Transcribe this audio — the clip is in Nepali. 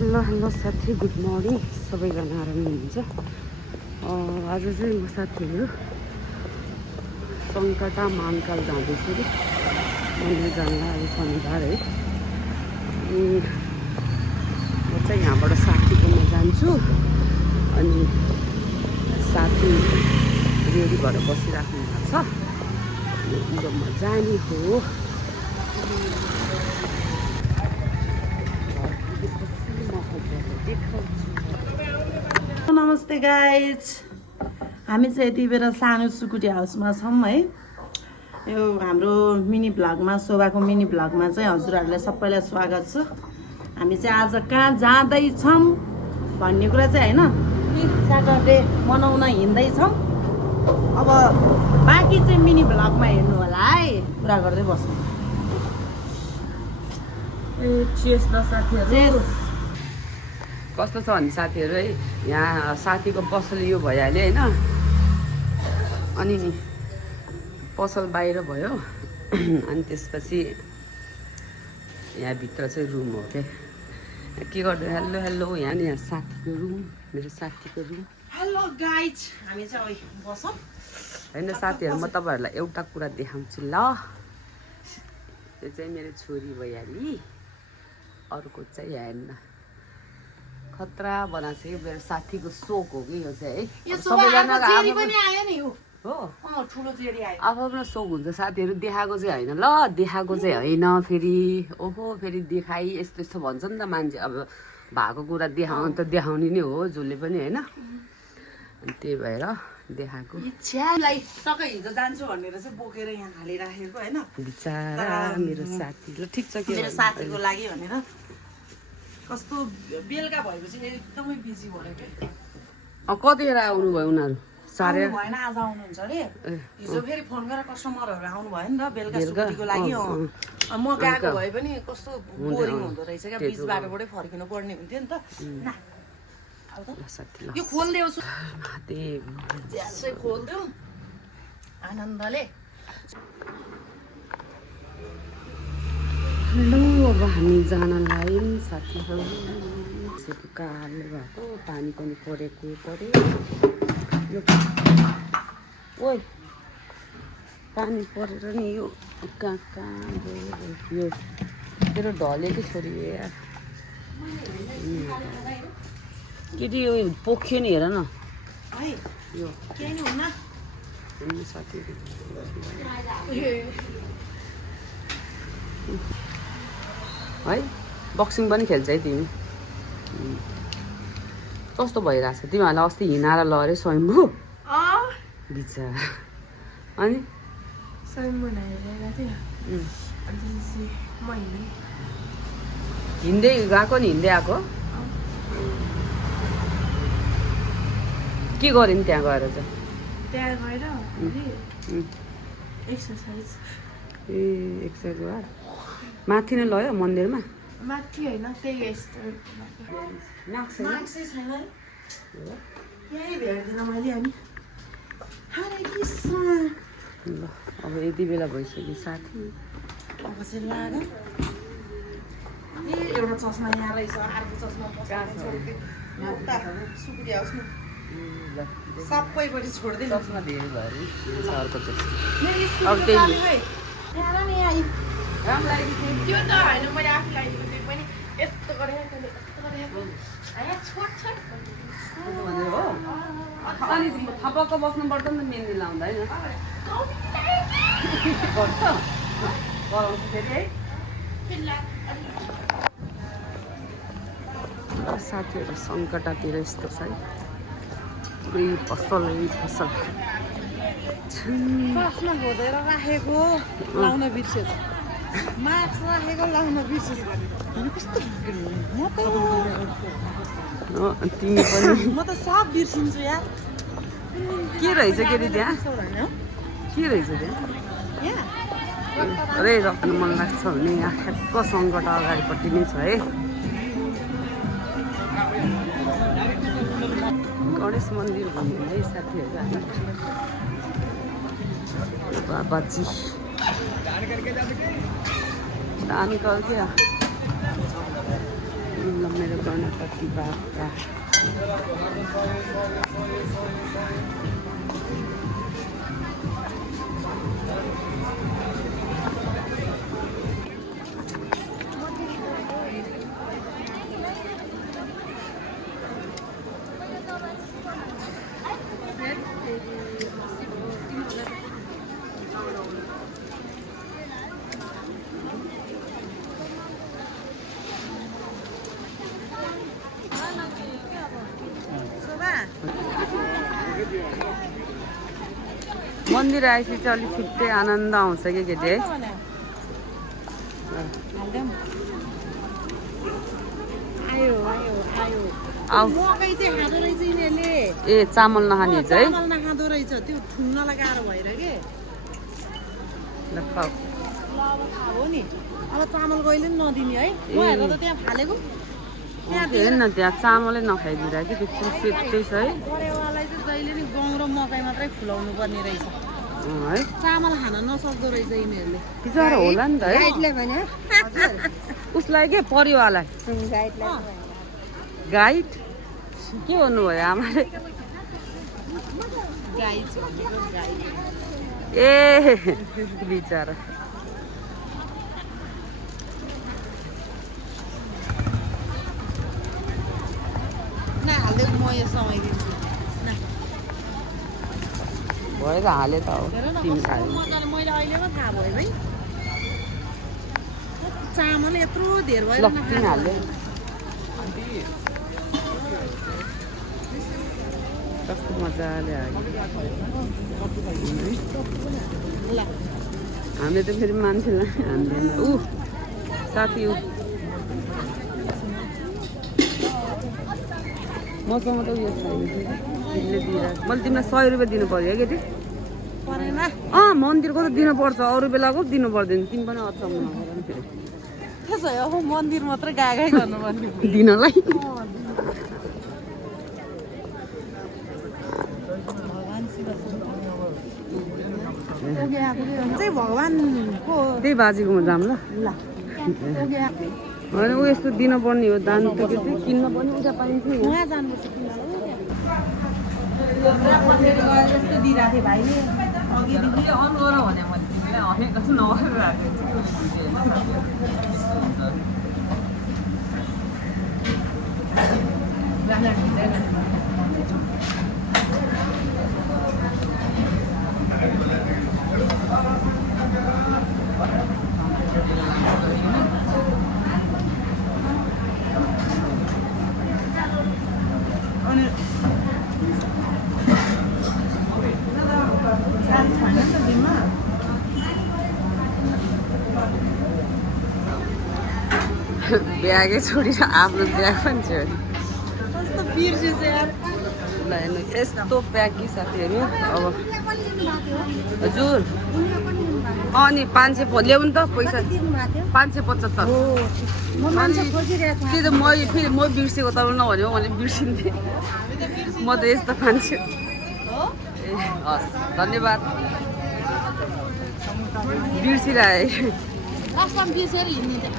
हेलो साथी, गुड मर्निङ। सबैजना आराम हुनुहुन्छ। आज चाहिँ म साथीहरू सङ्कटा महाकाल जाँदैछु कि मन्दिर जाँदा आज शनिबार है। अनि म चाहिँ यहाँबाट साथीकोमा जान्छु। अनि साथी रेडी भएर बसिराख्नु भएको छ। म जाने हो। नमस्ते गाइज, हामी चाहिँ यति बेला सानो सुकुटी हाउसमा छौँ है। यो हाम्रो मिनी भ्लगमा, शोभाको मिनी भ्लगमा चाहिँ हजुरहरूलाई सबैलाई स्वागत छ। हामी चाहिँ आज कहाँ जाँदैछौँ भन्ने कुरा चाहिँ होइन, स्याटरडे मनाउन हिँड्दैछौँ। अब बाँकी चाहिँ मिनी भ्लगमा हेर्नु होला है, कुरा गर्दै बस्नु। ए चेस न साथीहरू, कस्तो छ भने साथीहरू है, यहाँ साथीको पसल यो भइहाल्यो होइन। अनि नि पसल बाहिर भयो। अनि त्यसपछि यहाँभित्र चाहिँ रुम हो क्या। के गर्दै हेलो यहाँ साथीको रुम, मेरो साथीको रुम। हेलो गाइज, हामी चाहिँ बसौँ होइन साथीहरू, म तपाईँहरूलाई एउटा कुरा देखाउँछु ल। यो चाहिँ मेरो छोरी भइहाली, अर्को चाहिँ हेर्न खतरा बनाएको छ। यो मेरो साथीको सोक हो कि यो चाहिँ है। सबैजना हो आफ्नो सोक हुन्छ साथीहरू। देखाएको चाहिँ होइन ल, देखाएको चाहिँ होइन। फेरि ओहो फेरि देखाइ यस्तो यस्तो भन्छ नि त मान्छे। अब भएको कुरा देखाउनु त देखाउने नै हो जसले पनि होइन। अनि त्यही भएर देखाएको। हिजो जान्छु भनेर चाहिँ बोकेर यहाँ हालिराखेको होइन, बिचारा मेरो साथी। ल ठिक छ, के मेरो साथीको लागि भनेर। कस्तो बेलुका भएपछि एकदमै बिजी भयो क्या। कतिखेर आउनुभयो उनीहरू? साढे भएन, आज आउनुहुन्छ अरे। हिजो फेरि फोन गरेर कस्टमरहरू आउनु भयो नि त बेलुका सुकुटीको लागि। म गएको भए पनि कस्तो बोरिङ हुँदो रहेछ क्या, बिच बाटोबाटै फर्किनु पर्ने हुन्थ्यो नि त। यो खोलिदेऊ, खोलिदेऊ आनन्दले। हेलो, अब हामी जान लाग्यौँ साथीहरू। कालो भएको पानी पनि पऱ्यो। यो ओइ पानी परेर नि यो कहाँ गयो। यो तेरो ढल्यो कि छोरी यार। केटी यो पोख्यो नि, हेर न यो साथीहरू। है बक्सिङ पनि खेल्छ है तिमी। कस्तो भइरहेछ तिमीहरूलाई? अस्ति हिँडाएर ल अरे स्वयम्भू बिचारा। अनि हिँड्दै गएको नि, हिँड्दै आएको। के गर्यो नि त्यहाँ गएर चाहिँ? एक्सर्साइज भयो। माथि नै लयो मन्दिरमा? माथि होइन, त्यही छैन। यही भेट्दिनँ मैले। अनि हरे कृष्ण। ल अब यति बेला भइसक्यो साथी। अब चाहिँ लाग। ए एउटा चस्मा यहाँ रहेछ, अर्को चस्मा सुकुटी हाउसमा सबैपट्टि छोड्दै। चस्मा धेरै भयो अर्को चस्मा। अब त्यही त्यो त होइन, मैले आफू लगाइदिएको त्यो पनि यस्तो गरेँ हो। अनि थपक्क बस्नुपर्छ नि त मेहन्दी लाउँदा होइन? गर्छ गराउँछु फेरि है साथीहरू। सङ्कटातिर यस्तो छ है, पुरै फसल चस्मा खोजेर राखेको, लाउन बिर्सेछ। मास्क राखेको, लाउन बिर्सेछ। कस्तो तिमी पनि म त सब बिर्सिन्छु यार। के रहेछ केटी त्यहाँ? के रहेछ त्यहाँ? अरे राख्नु मन लाग्छ भने यहाँ ठ्याक्क सङ्कट अगाडिपट्टि नै छ है। गणेश मन्दिर भन्ने है साथीहरू। हामी बाबाजी दामी कर क्या ल मेरो गणपति बाप्पा मन्दिर आएपछि चाहिँ अलिक छुट्टै आनन्द आउँछ कि केटी है आऊ ए चामल नखाने चाहिँ ल खाऊ अब चामल कहिले पनि नदिने है म त त्यहाँ फालेको हेर्न न त्यहाँ चामलै नखाइदिएर कि त्यो सेतै छ है परेवालाई चाहिँ जहिले नि गहुँ र मकै मात्रै खुलाउनु पर्ने रहेछ है चामल खान नसक्दो रहेछ यिनीहरूले बिचरा होला नि त है उसलाई के परिवारलाई गाइड के भन्नुभयो आमाले ए बिचरा भयो त हाले त हो तिमी खायो मैले अहिले पो थाहा भयो है चामल यत्रो धेर भयो ल तिमी हाल्यो कस्तो मजाले हाल्यो हामीले त फेरि मान्छेलाई हान्दैन ऊ साथी ऊ मसँग त उयो छैन तिमीले दिइरहेको मैले तिमीलाई 100 रुपियाँ दिनु पर्यो है केटी मन्दिरको त दिनुपर्छ अरू बेलाको दिनु पर्दैन तिमी पनि अचम्म नगर नि फेरि त्यसो हो मन्दिर मात्रै गाएकै गर्नुपर्ने दिनलाई चाहिँ भगवान्को त्यही बाजेकोमा जाऊँ ल होइन ऊ यस्तो दिनुपर्ने हो दान त के चाहिँ किन्न पनि उता पाइन्छ नि उहाँ जानुपर्छ यस्तो दिइरहेको थिएँ भाइले अघिदेखि अनुहार भने मैले तिमीलाई भनेको छु ब्यागै छोडेर आफ्नो ब्याग पनि छोड्यो कस्तो बिर्सेछ यार ल हेर्नु यस्तो ब्याग कि साथीहरू अब हजुर अनि 500 ल्याउनु त पैसा 575 त्यो त मैले फेरि म बिर्सेको तर नभने मैले बिर्सिन्थेँ म त यस्तो मान्छे ए हस् धन्यवाद बिर्सिरहे बिर्सेर हिँड्ने